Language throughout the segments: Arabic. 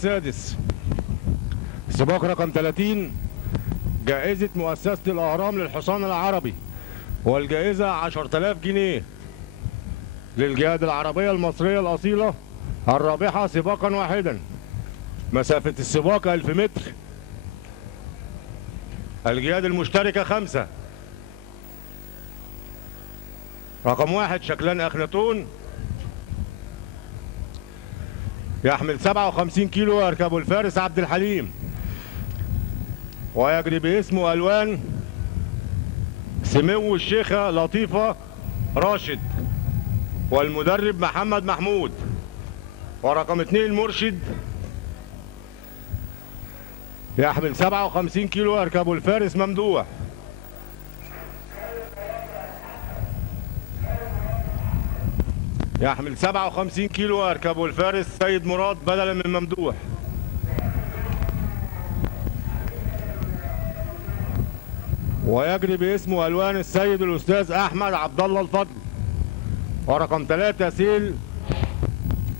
السادس. سباق رقم 30 جائزة مؤسسة الأهرام للحصان العربي، والجائزة 10,000 جنيه للجهاد العربية المصرية الأصيلة الرابحة سباقا واحدا. مسافة السباق 1000 متر. الجهاد المشتركة 5. رقم 1 شكلان أخناتون يحمل 57 كيلو، يركبه الفارس عبد الحليم، ويجري باسمه ألوان سمو الشيخة لطيفة راشد، والمدرب محمد محمود. ورقم 2 المرشد يحمل 57 كيلو، يركبه الفارس ممدوح. يحمل 57 كيلو، يركبه الفارس سيد مراد بدلا من ممدوح. ويجري باسمه ألوان السيد الأستاذ أحمد عبد الله الفضل. ورقم 3 سيل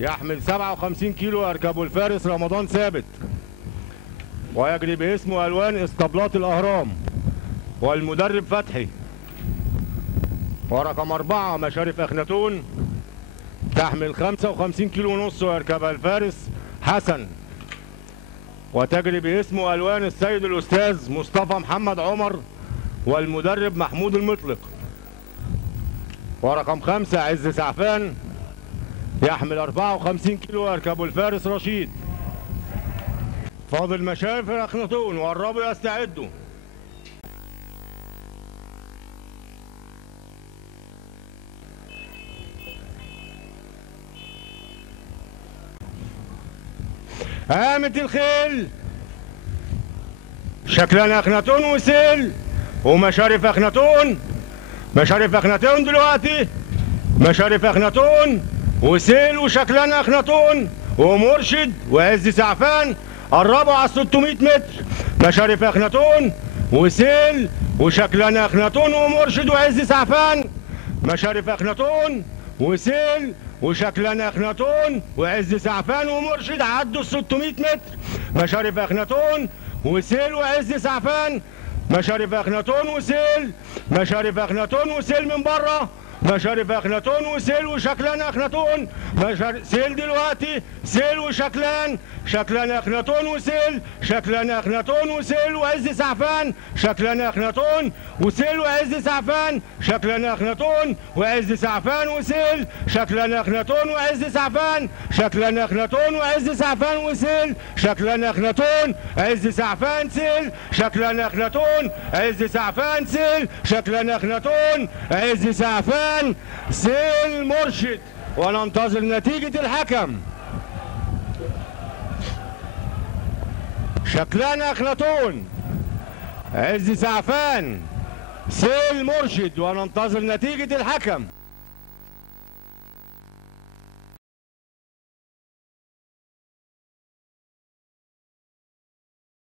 يحمل 57 كيلو، يركبه الفارس رمضان ثابت، ويجري باسمه ألوان اسطبلات الأهرام، والمدرب فتحي. ورقم 4 مشارف أخناتون تحمل 55 كيلو ونص، ويركبها الفارس حسن، وتجري باسمه ألوان السيد الأستاذ مصطفى محمد عمر، والمدرب محمود المطلق. ورقم 5 عز سعفان يحمل 54 كيلو، يركبه الفارس رشيد. فاضل مشارف أخناتون وقربوا يستعدوا. قامت الخيل شكلان أخناتون وسيل ومشارف أخناتون. مشارف أخناتون دلوقتي، مشارف أخناتون وسيل وشكلان أخناتون ومرشد وعز سعفان قربوا على 600 متر. مشارف أخناتون وسيل وشكلان أخناتون ومرشد وعز سعفان. مشارف أخناتون وسيل وشكلان أخناتون وعز سعفان ومرشد عدوا 600 متر. مشارف أخناتون وسيل وعز سعفان. مشارف أخناتون وسيل، مشارف أخناتون وسيل من بره. مشارف أخناتون وسيل وشكلان أخناتون. سيل دلوقتي، سيل وشكلان، شكلان أخناتون وسيل، شكلان أخناتون وسيل وعز سعفان. شكلان أخناتون وسيل وعز سعفان. شكلان أخناتون وعز سعفان وسيل. شكلان أخناتون وعز سعفان. شكلان أخناتون وعز سعفان وسيل. شكلان أخناتون عز سعفان سيل. شكلان أخناتون عز سعفان سيل. شكلان أخناتون عز سعفان سيل مرشد. وننتظر نتيجة الحكم. شكلان أخناتون عز سعفان سيل مرشد، وننتظر نتيجة الحكم.